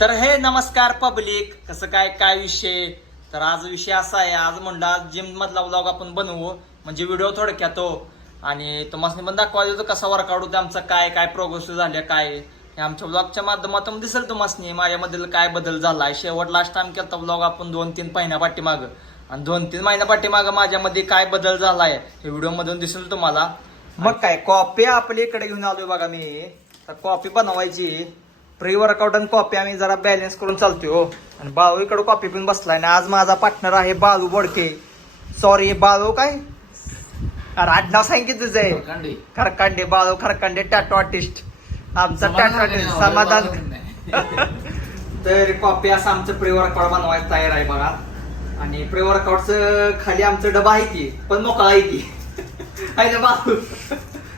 तर हे नमस्कार पब्लिक, कसं काय काय विषय. तर आज विषय असा आहे, आज म्हणलं आज जिम मधला व्लॉग आपण बनवू, म्हणजे व्हिडिओ थोडक्यात हो. आणि तुम्हाला पण दाखवायचं कसा वर्कआउट होता आमचा, काय काय प्रोग्रेस झाल्या, काय हे आमच्या व्लॉगच्या माध्यमातून दिसेल तुम्हाला माझ्यामधील काय बदल झालाय. शेवट लास्ट टाइम केला व्लॉग आपण 2-3 महिन्या पाठीमागं, आणि 2-3 महिन्या पाठीमागं माझ्यामध्ये काय बदल झालाय हे व्हिडिओ मधून दिसेल तुम्हाला. मग काय कॉपी आपल्या इकडे घेऊन आलोय बघा मी. तर कॉपी बनवायची, प्री वर्कआउट आणि कॉपी आम्ही जरा बॅलन्स करून चालतोय हो. आणि बाळू इकडे कॉपी पण बसलाय ना. आज माझा पार्टनर आहे बाळू बोडके. सॉरी बाळू काय अरे आडनाव सांगितलं तुझं आहे खरकांडे. बाळू खरकांडे टॅटो आर्टिस्ट, आमचा टॅटो आर्टिस्ट समाधान. तर कॉपी असं आमचं प्री वर्कआउट बनवायचं तयार आहे बघा. आणि प्री वर्कआउटचं खाली आमचं डबा आहे ती, पण मोकळा आहे ती आहे ना बाळू.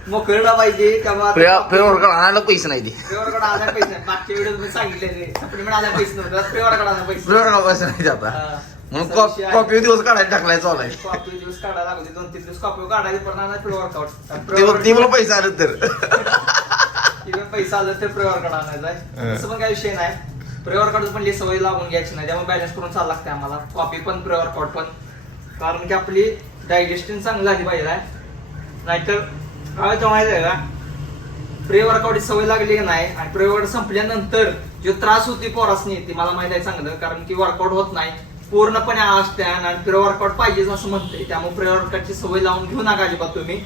मोकळं डबा आहे ती, त्यामुळे आणायला पैसे नाही प्रेवरकडे आणायला पैसे नाही. मागच्या व्हिडिओ तुम्ही सांगितले सप्लिमेंट आणायला पैसे नव्हते, प्रेवरकडे आणायला पैसे पैसे नाही आता. म्हणून कॉपी दिवस काढायला टाकलाय चालू आहे. कॉपी दिवस काढायला लागते, 2-3 दिवस कॉपी काढायला पण आणा प्री वर्कआउट. ती मला पैसे आले तर पैसा आलं तर प्री वर्कआउट आणायचा आहे. तसं पण काही विषय नाही. प्री वर्कआउट पण सवय लागून घ्यायची नाही, त्यामुळे बॅलन्स करून चालू लागते आम्हाला. कॉपी पण प्री वर्कआउट पण, कारण की आपली डायजेस्टिंग चांगली झाली पाहिजे. नाहीतर काय होतं माहिती आहे का, प्री वर्कआउट सवय लागली की नाही आणि प्री वर्कआउट संपल्यानंतर जो त्रास होती पोरासनी ती मला माहिती आहे चांगलं. कारण की वर्कआउट होत नाही पूर्णपणे असते आणि प्री वर्कआउट पाहिजेच असं म्हणते. त्यामुळे प्री वर्कआउटची सवय लावून घेऊ नका अजिबात तुम्ही.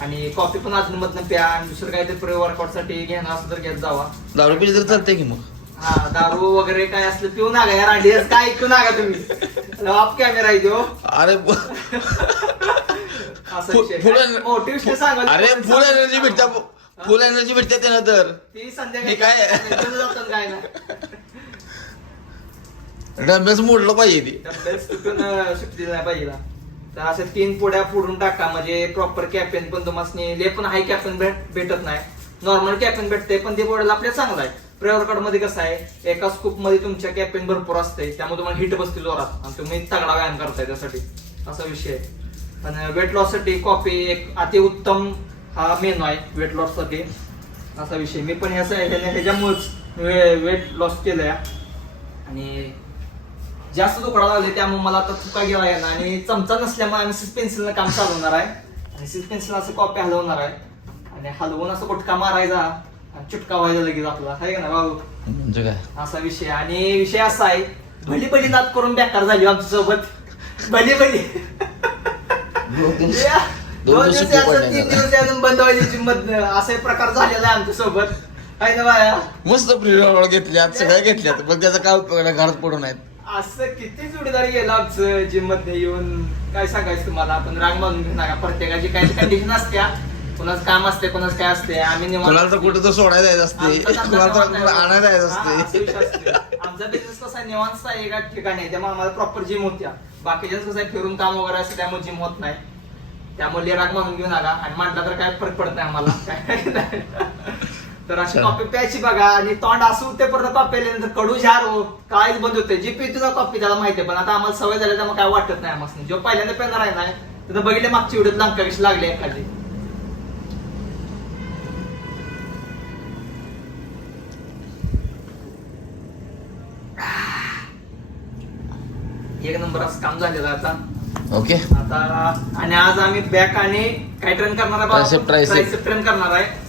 आणि कॉफी पण अजून मधनं प्या, आणि दुसरं काय ते प्री वर्कआउट साठी घेणं असं तर घेत जावा. दारू पिली तर चालते की मग. हा दारू वगैरे काय असलं पिऊ नका यार. अंडी काय ऐकू नका तुम्ही. ऑफ कॅमेरा आहे तो. अरे मोटिवेशन सांगा. अरे फुल एनर्जी भेटते, फुल एनर्जी भेटते त्यानं. तर ती संध्याकाळी काय काय ना डब्याच मोडलं पाहिजे ती. सुट्टी नाही पाहिजे. तर असे 3 पुड्या फोडून टाका, म्हणजे प्रॉपर कॅफेन पण तुम्हाला पण हाय कॅफेन भेटत नाही. नॉर्मल कॅफेन भेटते, पण ते बॉडीला आपल्या चांगलं आहे. प्री वर्कआउट मध्ये कसं आहे, एका स्कूप मध्ये तुमच्या कॅफेन भरपूर असते, त्यामुळे तुम्हाला हिट बसते जोरात आणि तुम्ही तगडा व्यायाम करताय. त्यासाठी असा विषय आहे. आणि वेट लॉस साठी कॉफी एक अति उत्तम हा मेनू आहे वेट लॉस साठी, असा विषय. मी पण ह्याच्यामुळेच वेट लॉस केलंय. आणि जास्त दुखडा लागले त्यामुळे मला आता चुका गेला आहे ना. आणि चमचा नसल्यामुळे आम्ही सिस पेन्सिलनं काम चालवणार आहे. आणि सिस पेन्सिल असं कॉपी हलवणार आहे, आणि हलवून असं गुटका मारायचा आणि चुटका व्हायचा लगेच आपला, आहे का ना बाबू. म्हणजे काय असा विषय. आणि विषय असा आहे, भली भली नात करून बेकार झाली आमच्या सोबत. भली भली 2 दिवस 3 दिवस अजून बंद व्हायची जिंमत, असा प्रकार झालेला आहे आमच्या सोबत, आहे ना बाया. मस्त प्री वर्कआउट घेतल्यात, सगळ्या घेतल्यात, पण त्याचा काय उपयोग नाही, घरात पडून आहेत. असं किती जोडीदारी गेलं आमचं जिम मध्ये येऊन, काय सांगायचं तुम्हाला. आपण रांग बांधून घेऊ नका. प्रत्येकाची काही कंडिशन असत्या, कोणाचं काम असते, कोणाचं काय असते. आम्ही कोणाला तर कुठं तर सोडायला जायचं असते, कोणाला तर आणायला जायचं असते. आमचा बिझनेस कसा निवांत आहे एका ठिकाणी, त्यामुळे आम्हाला प्रॉपर जिम होत्या. बाकीच्या कसं आहे फिरून काम वगैरे असते, त्यामुळे जिम होत नाही. त्यामुळे राग म्हणून घेऊ नका. आणि म्हटलं तर काय फरक पडत नाही आम्हाला. तर अशी कॉपी प्यायची बघा. आणि तोंड असं होते परत कॉपी आल्यानंतर कडू झार हो, काहीच बंद होते. जी पितो ना कॉपी त्याला माहिती आहे, पण आता आम्हाला सवय झाली त्यामुळे काय वाटत नाही आम्हाला. जो पहिल्यांदा पेणार आहे ना, तर बघितले मागची व्हिडिओत लंका कशी लागली एखादी. एक नंबर असं काम झालेलं आता. ओके आता आणि आज आम्ही बॅक आणि काय ट्रेन करणार आहे, ट्रायसेप ट्रेन करणार आहे.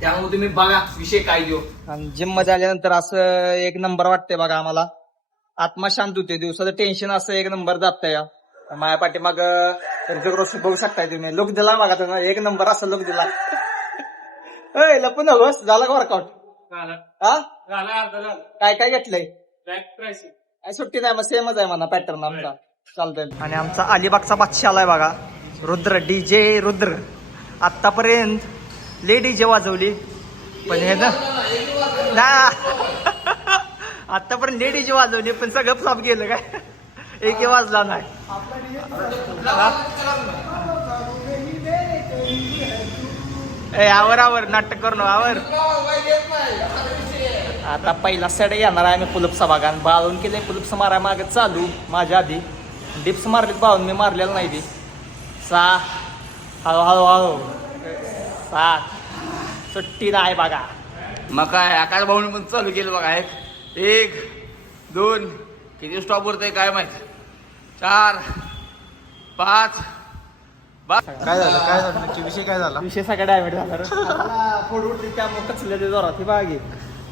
त्यामुळे तुम्ही बघा विषय काय घेऊ. आणि जिम मध्ये आल्यानंतर असं एक नंबर वाटतंय बघा आम्हाला. आत्मा शांत होते, दिवसाचं टेन्शन असं एक नंबर जातंय. माझ्या पाठीमाग बघू शकताय तुम्ही. लुक दिला बघा तुम्ही, एक नंबर असं लुक दिला. लपून नकोस, झाला का वर्कआउट. हा काय काय घेतलंय, काय सुट्टी नाही मग सेमच आहे म्हणा पॅटर्न आमचा, चालतंय. आणि आमचा अलिबागचा बादशाह आलाय बघा, रुद्र डीजे रुद्र. आतापर्यंत ले डीजे वाजवली, पण हे ना आतापर्यंत ले डीजे वाजवली, पण सगळं फ्लॉप गेलं काय, एक वाजला नाही. आवर नाटक करून आवर. आता पहिला सेट येणार आहे आम्ही पुलपचा बघा. बाळून केले पुलपचा मारा मागे चालू. माझ्या आधी डिप्स मारलेत बाळून, मी मारलेलं नाही ती. 6 हळू 7 सुट्टी नाही बघा. मग काय आकाश भाऊने पण चालू केलं बघा. एक 1 2 किती स्टॉप वरती काय माहित 4 5 काय झालं विषय काय झाला? विषय सगळा डायमेट झाला फोड उठली त्यामुळे कचले जोरात ही बागे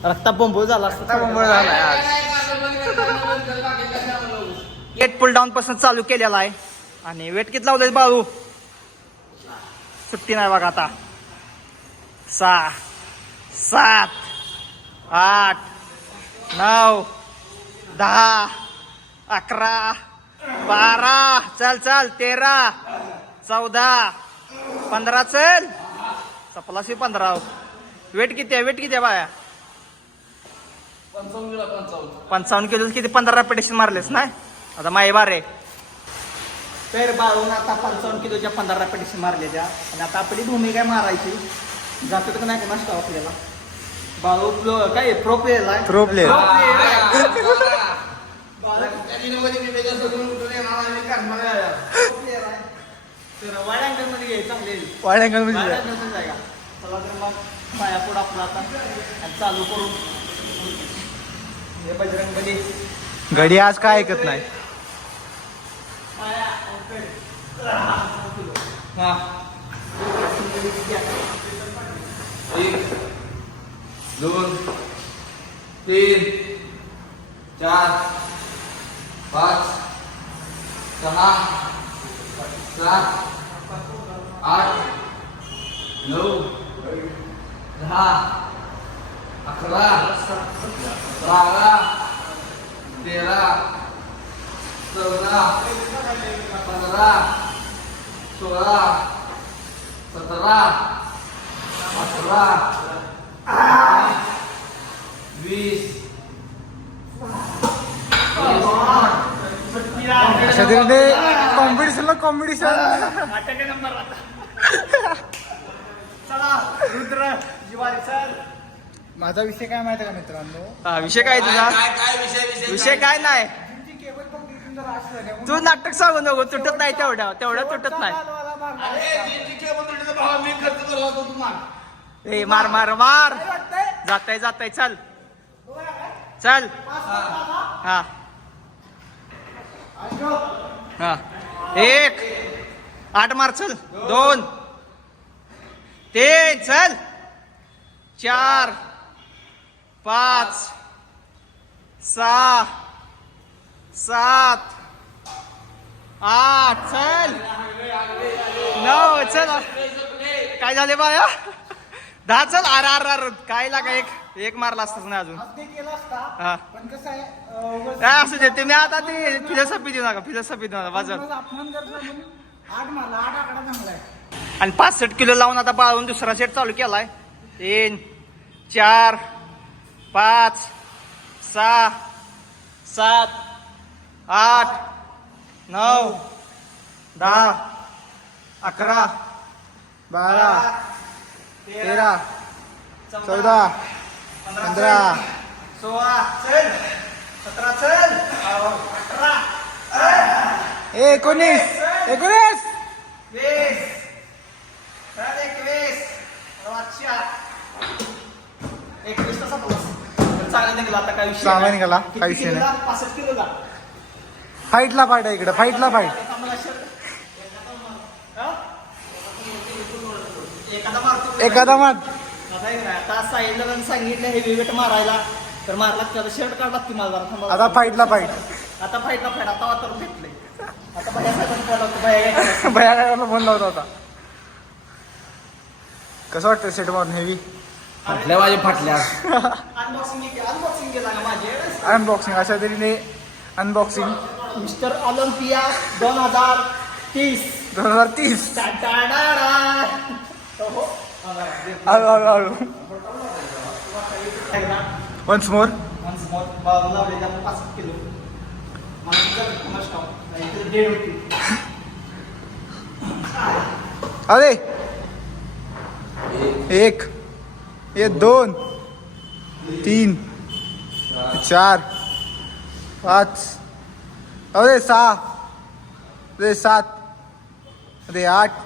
रक्ता बंबू झाला वेट पुल डाऊन पासून चालू केलेला आहे आणि वेट किती लावलंय बाळू सुट्टी नाही बघा आता 6 7 8 9 10 11 12 चल 13 14 15 चल चपलाशी 15 वेट किती आहे बाया 55 किलो किती 15 रेपिटेशन मारलेस ना आता माई बारे तर बाळून आता 55 किलोच्या 15 रेपिटेशन मारलेल्या आणि आता आपली भूमिका मारायची जातो का नाही कोणाच आपल्याला बाळू काय प्रो प्लेअर आहे प्रो प्लेअर तर वाईड अँगल मध्ये घे चांगले वाईड अँगल मध्ये वाईड अँगल मध्ये जागा चला तर मग पाया पुढं आपला आता आणि चालू करू हे बजरंग बली घडी आज काय ऐकत नाही. हा 1 2 3 4 5 6 7 8 9 10 11 12 13 14 15 16 17 18 20 अशा तऱ्हेने कॉम्पिटिशन नंबर आता चला रुद्र जिवारी चल माझा विषय काय माहिती का मित्रांनो? विषय काय तुझा काय विषय काय नाही तू नाटक सांगू नको तुटत नाही तेवढं तुटत नाही ए मार मार मार जाताय चल चल हा हा 1 8 मार चल 2 3 चल 4 5 6 7 8 चल 9 चल काय झाले बाया 10 चल आर काय लागा एक मारला असताच ना अजून हा पण कसं आहे काय असू दे तुम्ही आता ते फिलॉसॉफी देऊ नका बाजूला आठ आकडा चांगला आहे. आणि 65 किलो लावून आता बाळून दुसरा सेट चालू केलाय 3 4 5 6 7 8 9 10 11 12 13 14 15 16 चल 17 चल 18 19 20 21 21 तासा प्लस चांगलं निघाला आता काय विषय चांगला नाही. निघाला, किती काही विषय नाही. किलोला? 65 किलोला फाईटला फाईट आहे इकडे फाईटला फाईट आम्हाला एखादा मारतो एखादा मार आता हे नाही, आता साईडला सांगितलं हेवी वेट मारायला तर मारला त्याला शर्ट काढला की मला जरा थांबा. आता फाईटला फाईट आता फाईटला फाईट आता वातावरण भेटलंय आता भैया साहेबांनी बोलावलं होतं, भैया काय करायचं? भया काय फोन लावता होता. कसं वाटतं सेट मारून हेवी फाटल्या माझ्या फाटल्या अनबॉक्सिंग केला का माझे अनबॉक्सिंग अशा तऱ्हेने अनबॉक्सिंग मिस्टर ऑलिम्पिया 2030 2030 हो. हळू वन्स मोर लावलेला 5 किलो अरे 1 ये 2 3 4 5 अरे 6 अरे 7 अरे 8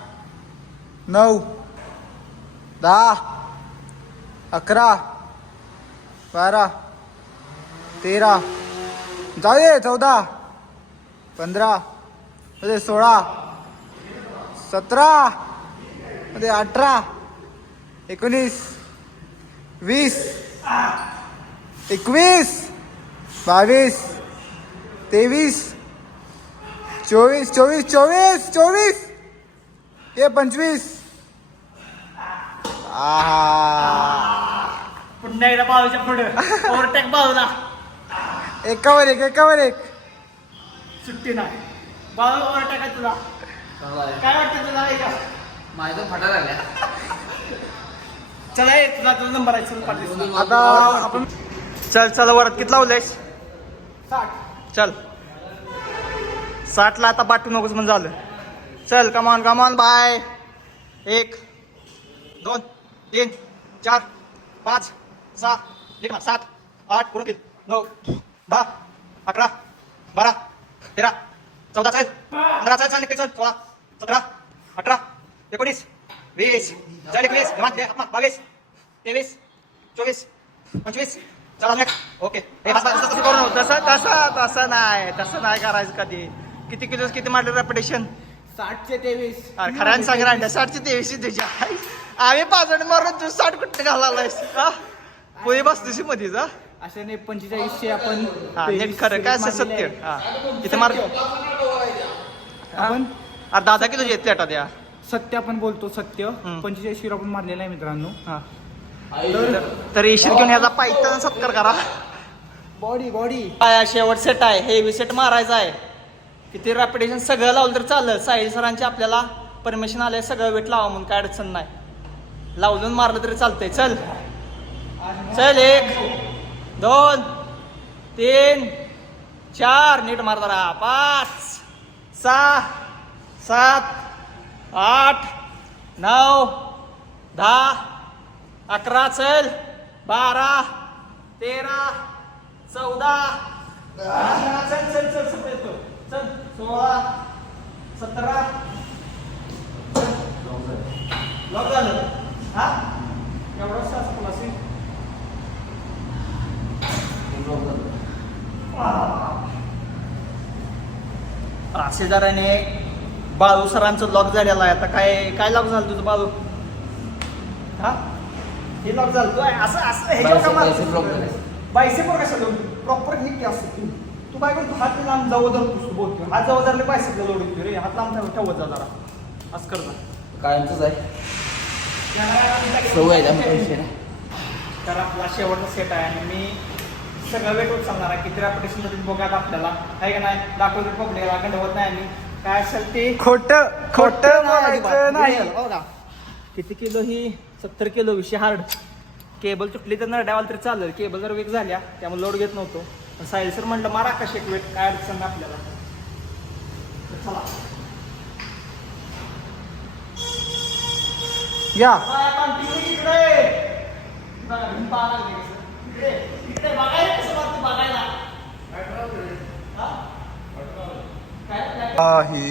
9 10 11 12 13 जाऊ दे 14 15 मध्ये 16 17 मध्ये 18 19 20 21 22 23 24 24 24 24 हे 25 पुन्हा एकदा बाजूच्या पुढे ओव्हरटेक बाजूला एकावर एक सुट्टी नाही बाजू ओव्हरटेक आहे तुला काय वाटतं तुला नाही का माझ्या तर फटा लागल्या चला ये तुला तुझा नंबर आहे चल पाठीस आता आपण चल वरात किती लावलेस 60 चल 60 ला आता बाटू नकोस म्हणून झालं चल कमॉन बाय 1 2 3 4 5 6 7 8 पुढे 9 10 11 12 13 14 चल 15 चल निघते चल 16 17 18 19 20 चल 21 22 23 24 25 चला नेक्स्ट ओके तसं नाही करायचं कधी किती किलो किती मारले रेपिटेशन 60 चे 23 खऱ्यानं सांग रांड्या 60 चे 23 तुझ्या आम्ही 5 मारून तू 60 कुठे घालायलायस पुढे बसतोशी मध्येच अशा नाही 45 आपण नीट खरं काय असं सत्य किती मार आपण अरे दादा किलो घेतले आता त्या सत्य आपण बोलतो सत्य 45 आपण मारलेला आहे मित्रांनो. तर येशील घेऊन याचा पायथ्याचा सत्कार करा. बॉडी शेवट सेट आहे, हेवी सेट मारायचा आहे. किती रॅपिटेशन सगळं लावलं तर चाललं. साहिल सरांची आपल्याला परमिशन आले सगळं वेट लावा म्हणून, काय अडचण नाही. लावून मारलं तरी चालतंय. चल चल 1 2 3 4 नीट मार जरा. 5 6 7 8 9 10 11 चल 12 13 14 चल चल चल चल चल 16 17 लॉक झालं. हा एवढं सास क्लासी शेजाराने बाळू सरांचं लॉक झालेलं आहे. आता काय काय लॉक झालं तुझं बाळू? हा हे लॉक झालं. तू असं असं हे बायसेपवर कशाला प्रॉपर हे की असं तू काय करतो? हात लांब जवळ धरतोस तू बोलतो. हात जवळ धरले बायसेपला लोड येतो रे. हात लांब ठेवत जा जरा. असं कर ना. कायमच आहे सवय तर आपला शेवटचा सेट आहे आणि मी सगळं वेट होत सांगणार आहे. किती रॅपिटेशन मध्ये बघायला आपल्याला आहे का नाही. दाखवतो पब्लिकला गंडवत नाही. आम्ही काय असेल ते खोटं बोलायचं नाही. बघा किती किलो ही 70 किलो. विषय हार्ड. केबल तुटली तर नरड्यावाल तरी चालेल. केबल जर वेग झाल्या त्यामुळे लोड घेत नव्हतो. पण साहिल सर म्हटलं मारा कशी एक वेट, काय अडचण नाही आपल्याला. चला या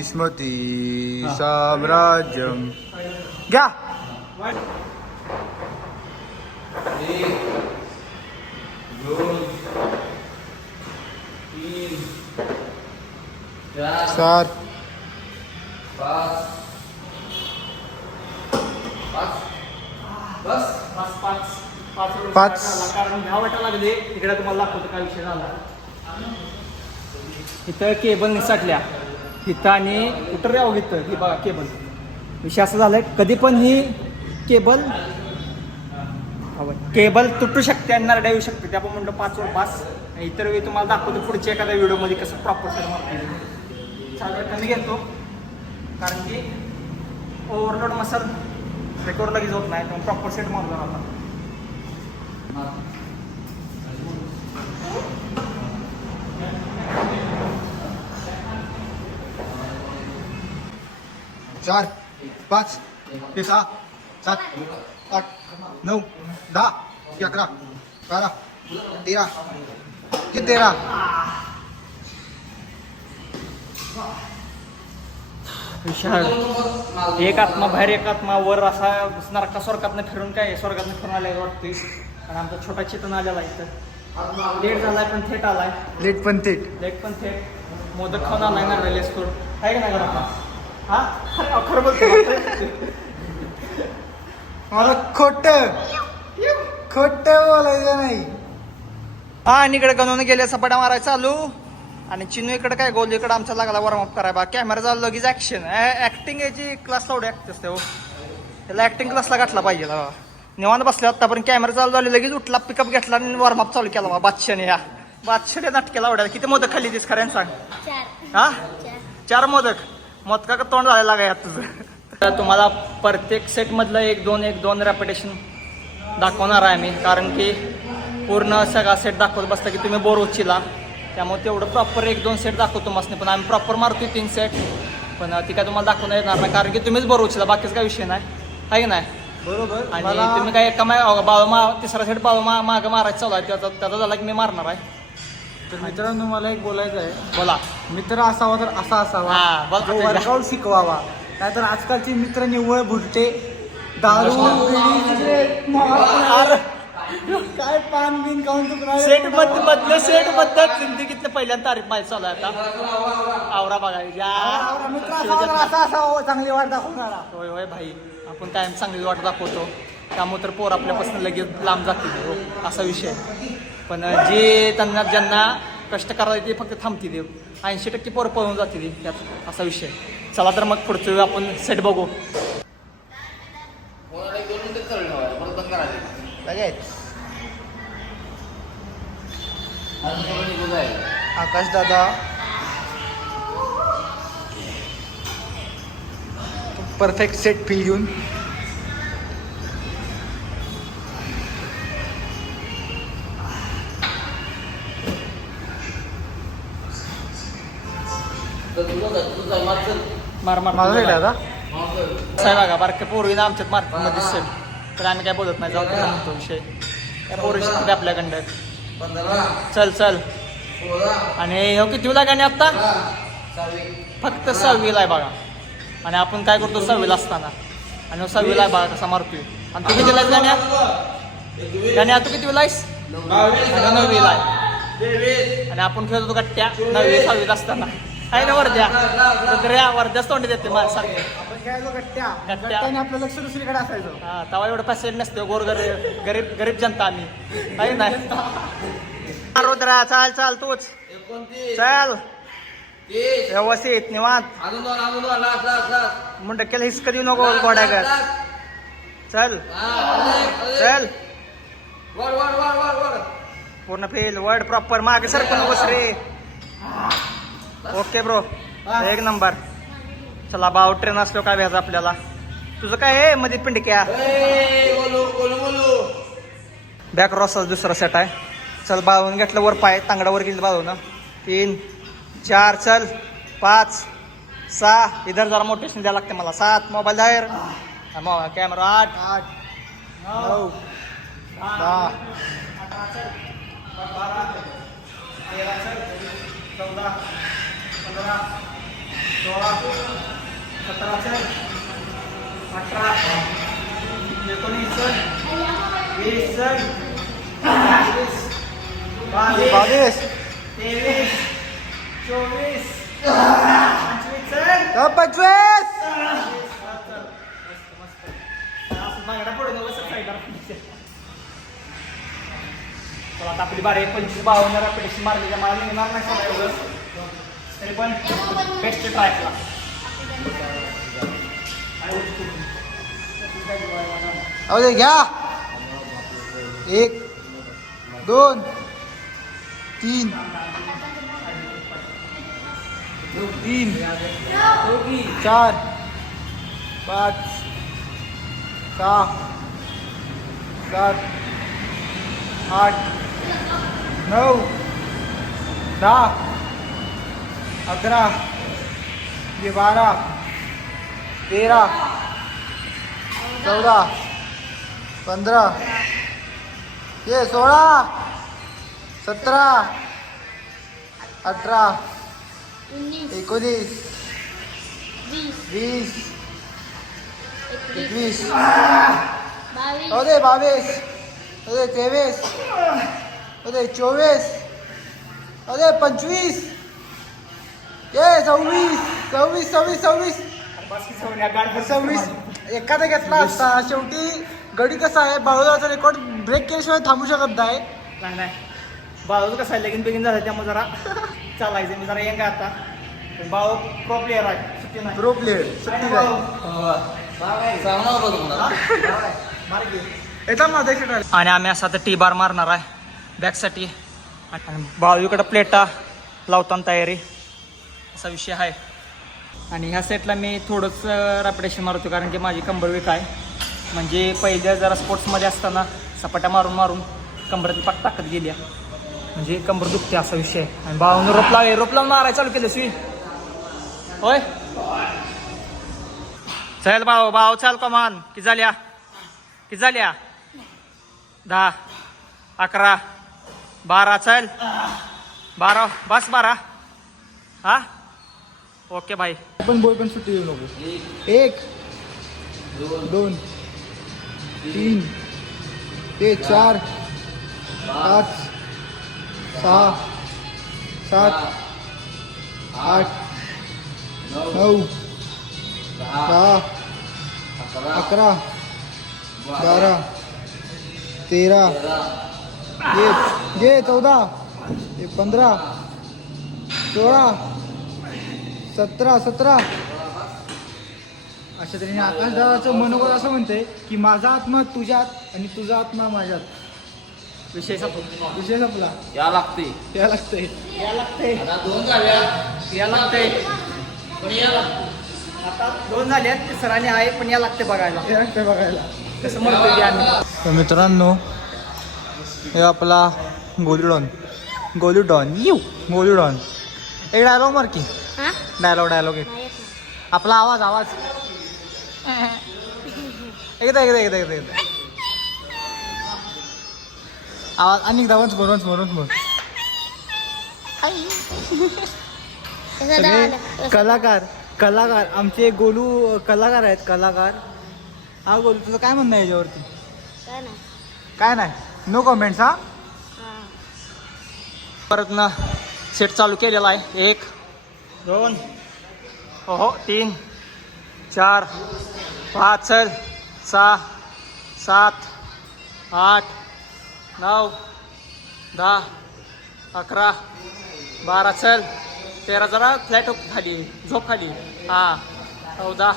स्मृती साम्राज्यम घ्या. 7 5 कारण ह्या वाटायला लागले. इकडे तुम्हाला दाखवतो काय विषय झाला. इथं केबल निसटल्या इथं आणि कुठं राहू इथं ही बघा केबल. विषय असं झालाय कधी पण ही केबल तुटू शकते आणि नरड्या येऊ शकते. ते आपण म्हणतो 5 वर 5. इतर वेळी तुम्हाला दाखवतो पुढच्या एखाद्या व्हिडिओमध्ये कसं प्रॉपर सेट मारतो. चालू कमी घेतो कारण की ओव्हरलोड मसल रेकॉर्ड लगेच होत नाही. तर प्रॉपर सेट मारतो आता. चार 5 6 7 8 9 10 11 12 13 किती 13 एक आत्मा बाहेर एक आत्मा वर असा नरका स्वर्गातनं फिरून काय स्वर्गातनं फिरून आल्यावर वाटतोय. कारण आमचा छोटा चेतन आलेला इथं लेट झालाय पण थेट आलाय. लेट पण थेट. लेट पण थेट. मोदक खाऊन आलाय ना रेलेस करून. आहे का नाही घरात? हा खरं बोलतो. मला खोट बोलायचं नाही. हा आणि इकडे गणून गेले सपाट्या मारायला चालू. आणि चिनू इकडे काय गोल इकडे आमचा लागला वॉर्मअप करायला. कॅमेरा झाला लगेच ऍक्शन. ऍक्टिंग याची क्लास लावडी ऍक्ट असते हो. त्याला ऍक्टिंग क्लासला गाठला पाहिजे बाबा. निवांत बसले आतापर्यंत कॅमेरा चालू झाले लगेच उठला पिकअप घेतला आणि वॉर्मअप चालू केला बादशाने. या बादशाने नाटकेला आवडायला. किती मोदक खाल्ली तीस खऱ्याने सांग. हा 4 मोदका का तोंड झालेला का यात तुझं. तर तुम्हाला प्रत्येक सेट मधलं 1-2 रेपिटेशन दाखवणार आहे मी. कारण की पूर्ण सगळा सेट दाखवत बसता की तुम्ही बोर होशीला. त्यामुळे तेवढं प्रॉपर 1-2 सेट दाखवतो मस्त. पण आम्ही प्रॉपर मारतोय 3 सेट. पण ती काय तुम्हाला दाखवता येणार नाही कारण की तुम्हीच बोर होशीला. बाकीच काय विषय नाही आहे की नाही. बरोबर. आणि तुम्ही काय एका तिसरा सेट मागं मारायचं चालू आहे. त्याचा झाला की मी मारणार आहे. तर मित्रांनो मला एक बोलायचं आहे. बोला. मित्र असावा तर असा असावा हा, बोला. जो वर्कआउट शिकवावा. नाहीतर आजकालचे मित्र निव्वळ भुलटे दारू काय पान बिन खाऊन सेट मधलं जिंदगीतलं पहिल्यांदा तारीफ माहिती चालू आहे आता. आवरा बघा मित्र असा असावा चांगली वाट दाखवणारा. होय होय भाई. आपण कायम चांगली वाट दाखवतो. त्यामुळे तर पोर आपल्यापासून लगेच लांब जातील हो. असा विषय. पण जे ज्यांना कष्ट करायला ते फक्त थांबतील. 80% पोरं पळून जातील त्यात असा विषय. चला तर मग पुढच्या वेळी आपण सेट बघू. आकाश दादा परफेक्ट सेट फील घेऊन मार माझा सेट आता साहेब बघा बारक्या पोरीनं आमच्यात मार्केटमध्ये सेट. तर आम्ही काय बोलत नाही. जाऊ म्हणतो विषय काय पोरी शिकते आपल्याकडं. चल आणि हो कितीला गाणी आत्ता फक्त 6वीला आहे बघा. आणि आपण काय करतो 6वीला असताना. आणि 6वीला आहे बघा कसा मारतोय. आणि तू कितीला गाण्या तू कितीला आहेस. 9वीला आहे. आणि आपण खेळत होतो गट्ट्या 9वी 6वीत असताना. आहे ना वर्ध्याच तोंडी देते माझ्यासारखे. गट्ट्याने आपलं लक्ष दुसरीकडे असायचं. हा तेव्हा एवढं फॅसिलिटी नसते. गरीब जनता आम्ही आहे नाही. रुद्रा चाल तूच चल व्यवस्थित निवांत. म्हणतं केलं हिसक देऊ नको घोड्यागर. चल पूर्ण फेल वर्ड प्रॉपर मागे सरकू नकोस रे. Okay bro 1 number. चला भाऊ ट्रेन असलो काय भ्यायचं आपल्याला. तुझं काय आहे मध्ये पिंडक्या बॅक रॉसचा दुसरा सेट आहे. चल बाळून घेतलं वर पाय तांगडावर गेलं बाळून. 3 4 चल 5 6 इधर जरा मोटिवेशन द्यायला लागते मला. 7 मोबाईल बाहेर कॅमेरा 8 9 10 14 15 16 17 18 19 20 22 23 24 25 आता आपली बारे 25-52 रेपिटेशन मारली. मला निघणार नाही सगळं एवढं. तरी पण बेस्ट ट्राय केला. घ्या 1 2 3 4 5 6 7 8 9 10 11 12 13 14 15 16 17 18 19 20 21 22 23 अरे 24, अरे 25, ये 26. एखादा घेतला असता. शेवटी गडी कसा आहे, बाळूचा रेकॉर्ड ब्रेक केल्याशिवाय थांबू शकत नाही. नाही बाळू कसं आहे, लगीन बिगीन झालं त्यामुळे जरा चालायचं. मी जरा येंग आता. बाळू प्रो प्लेअर आहे, सुट्टी नाही. प्रो प्लेअर सुट्टी नाही. येतात माझा एक्सिट. आणि आम्ही असा तर टी बार मारणार आहे बॅकसाठी. आणि बाळूकडे प्लेटा लावताना तयारी असा विषय आहे. आणि ह्या सेटला मी थोडंच रॅपिटेशन मारतो, कारण की माझी कंबर वीक आहे. म्हणजे पहिल्या जरा स्पोर्ट्समध्ये असताना सपाट्या मारून मारून कंबराची पाक टाकत गेली, म्हणजे कंबर दुखते असा विषय आहे. आणि बाळून रोप लावून मारायला चालू केलं स्वी. होय चल भाऊ चाल कमान. किती झाल्या 10, 11, 12. चल 12 बस 12. हा ओके भाई. पण बोल पण सुट्टी देऊ नको. 1, 2, 3, 4, 5, 6, 7, 8, 9, 10, 11, 12, 13, 14, 15, 16, 17. अशा तऱ्हेने आकाशदादाचं मनोगत असं म्हणते की माझा आत्मा तुझ्यात आणि तुझा आत्मा माझ्यात. विषय संपला. या लागते या लागतंय. आता 2 झाल्या. या लागतंय. पण या लागते. आता 2 झाल्यात, तिसराने आहे पण या लागते बघायला या लागतंय बघायला. कसं म्हणतोय आम्ही. तर मित्रांनो, हे आपला गोलीडॉन एक डायलॉग मार की. डायलॉग एक. आपला आवाज एकदा आवाज आणि एकदा वंच बोल. सगळे कलाकार आमचे गोलू कलाकार आहेत. हा गोलू, तुझं काय म्हणणं आहे याच्यावरती? काय नाही, नो कमेंट्स. हा परत ना सेट चालू केलेला आहे. 1, 2, 3, 4, 5. चल 6, 7, 8, 9, 10, 11, 12. चल 13. जरा फ्लॅट खाली झोप खाली. 14,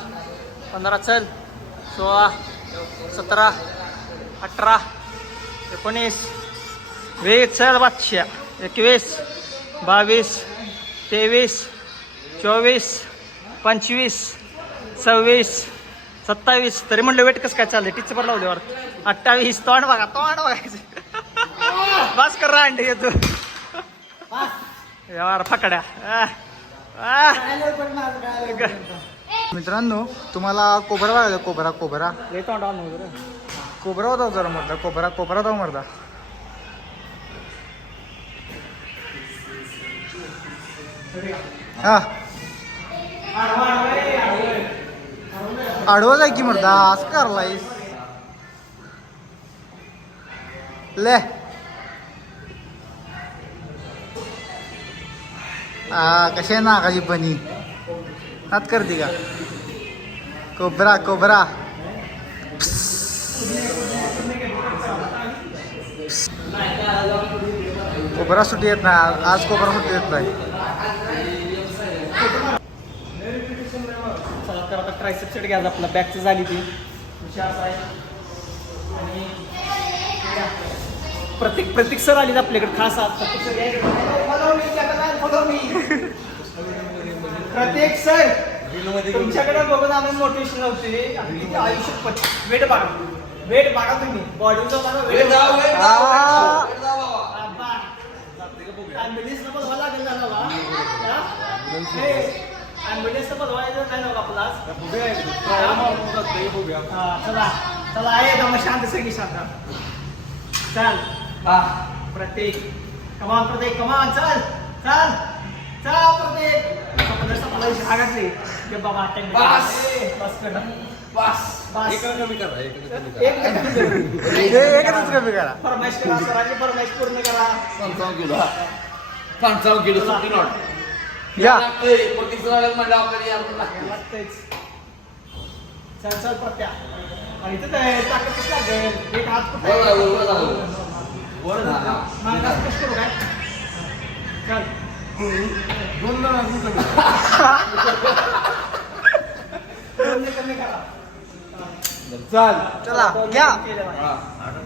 15. चल 16, 17, 18, 19, 20. चल 21, 22, 23, 24, 25, 26, 27. तरी म्हणलं वेट कसं काय चाललंय, टीचर लावल्यावर. 28. तोंड बघायचं. बस कर रांड येतो यार फकड्या. मित्रांनो, तुम्हाला कोबरा बघायचा. कोबरा लय तोंड आणू रे. कोबरा होता जरा मरदा. कोबरा होता मरदा. हा आडवं जाय की मरदा. असं करलायस ले. कशी आहे नागाची पनी हात करते का? कोबरा सुट्टी येत नाही आज. कोबरा सुट्टी येत नाही. आता ट्रायसेप सेट घ्यायचा आपला. बॅकचं झाली ती विषय असा आहे. आणि प्रतीक सर आलीत आपल्याकडे खास. प्रत्येक सर तुमच्याकडे बघून आम्ही मोटिवेशन होते. आयुष्यात वेट बघा तुम्ही. बॉडीचा वेट ॲम्ब्युलन्सला बघावं लागेल ना ॲम्ब्युलन्सला बघवायचं नाही ना आपला. चला आहे मग शांत सगळी शांत. चल प्रत्येक कमान प्रत्येक कमान. चल प्रत्येक आघातले बाबा. बस एकच कमी करा. फरमाईश करा सरांची फरमाईश पूर्ण करा. 55 किलो सुट्टी नॉट या लागतंच. चल चल पट्ट्या आणि इथं काय ताकद कशी लागेल एक हात कुठे मागास कशी करू काय चल दोन कमी करा. चल चला घ्या.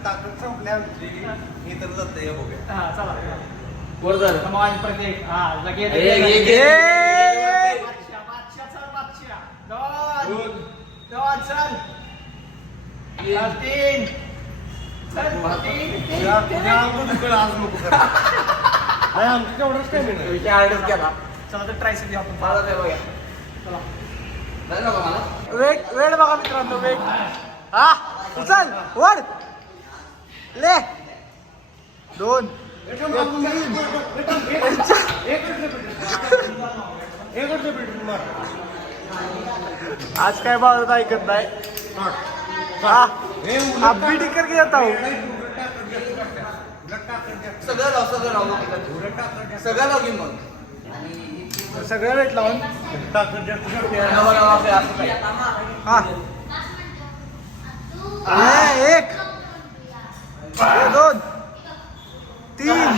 ताकद संपल्यावरची हे तर जाते हा चला वर झालं कमान प्रत्येक हा लगेच बादशाह चल बादशाह दोन चल तीन चल तीन चला तर ट्राय साठी आपण चला वेट वेट बघा मित्रांनो वेट. हा उचल वर ले 2 आज काय बाळत ऐकत नाही. हा अभी टिकर के जाता हूँ. सगळं लाव की मग सगळं वेट लावून हा एक 2 3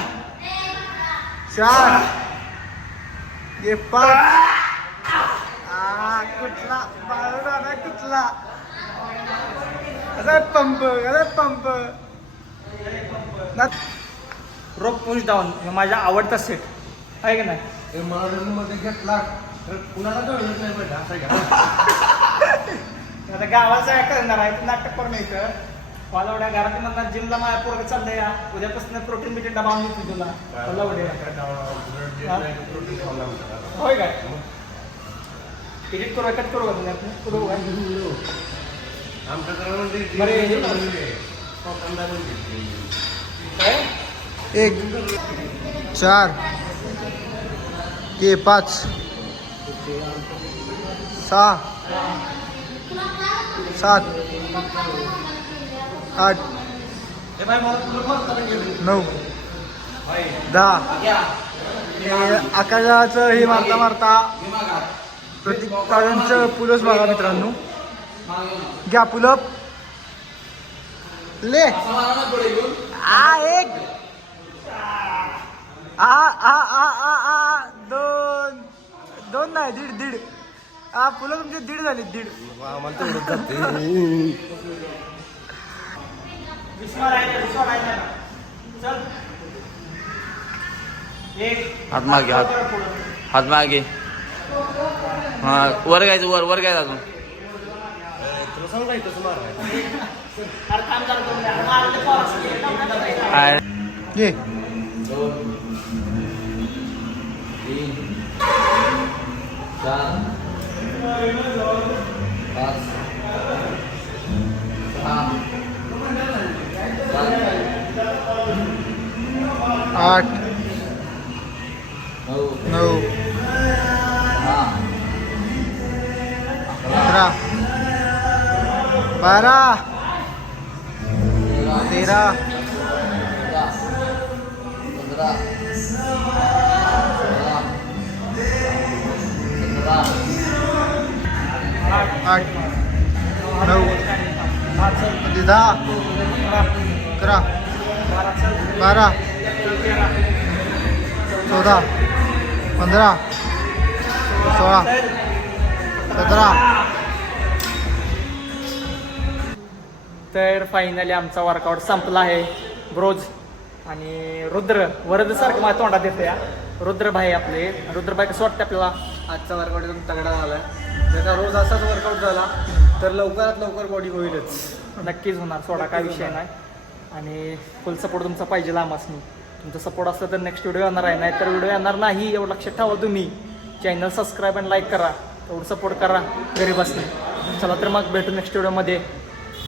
4 ये 5 कुठला बाळूराणा कुठला अरे पंप रोप पुश डाऊन हे माझ्या आवडता सेट आहे का नाही. मध्ये घेतला तर कुणाला कळलं नाही बेटा असं घ्या. आता गावाचं काय करणार आहे नाटक करून यायचं वालावड्या घरात म्हणतात जिमला माझ्या पोरग चाललंय या उद्यापासून प्रोटीन बिटीन डबा आणून देतो तुला वालावड्या होय काय एडिट करू कट करू का तुम्ही करू काय बरे काय 1 4 ये 5 6 7 8 9 10 आकाशाचं हे मारता प्रतीक काळ्यांचं पुलच बघा मित्रांनो. घ्या पुलप ले एक 2 नाही 1.5 पुलं तुमचे 1.5 झाले 1.5. हात मागे हात मागे हा वर गायचं वर गायचं अजून ये 2 3 4 5 8 9 11 12 13 8 9 10 11 12 14 15 16 17. तर फायनली आमचा वर्कआउट संपला आहे. ब्रोज आणि रुद्र वरदसारखं माझ्या तोंडात येतं या रुद्रभाई आपले. रुद्रभाई कसं वाटतं आपल्याला? आजचा वर्कआउट एकदम तगडा झाला जर का रोज असाच वर्कआउट झाला तर लवकरात लवकर बॉडी होईलच. नक्कीच होणार सोडा काय विषय नाही. आणि फुल सपोर्ट तुमचा पाहिजे आम्हासनी. तुमचा सपोर्ट असला तर नेक्स्ट व्हिडिओ येणार आहे, नाही तर व्हिडिओ येणार नाही एवढं लक्षात ठेवा. तुम्ही चॅनल सबस्क्राईब आणि लाईक करा, तेवढं सपोर्ट करा गरीब असणे. चला तर मग भेटू नेक्स्ट व्हिडिओमध्ये.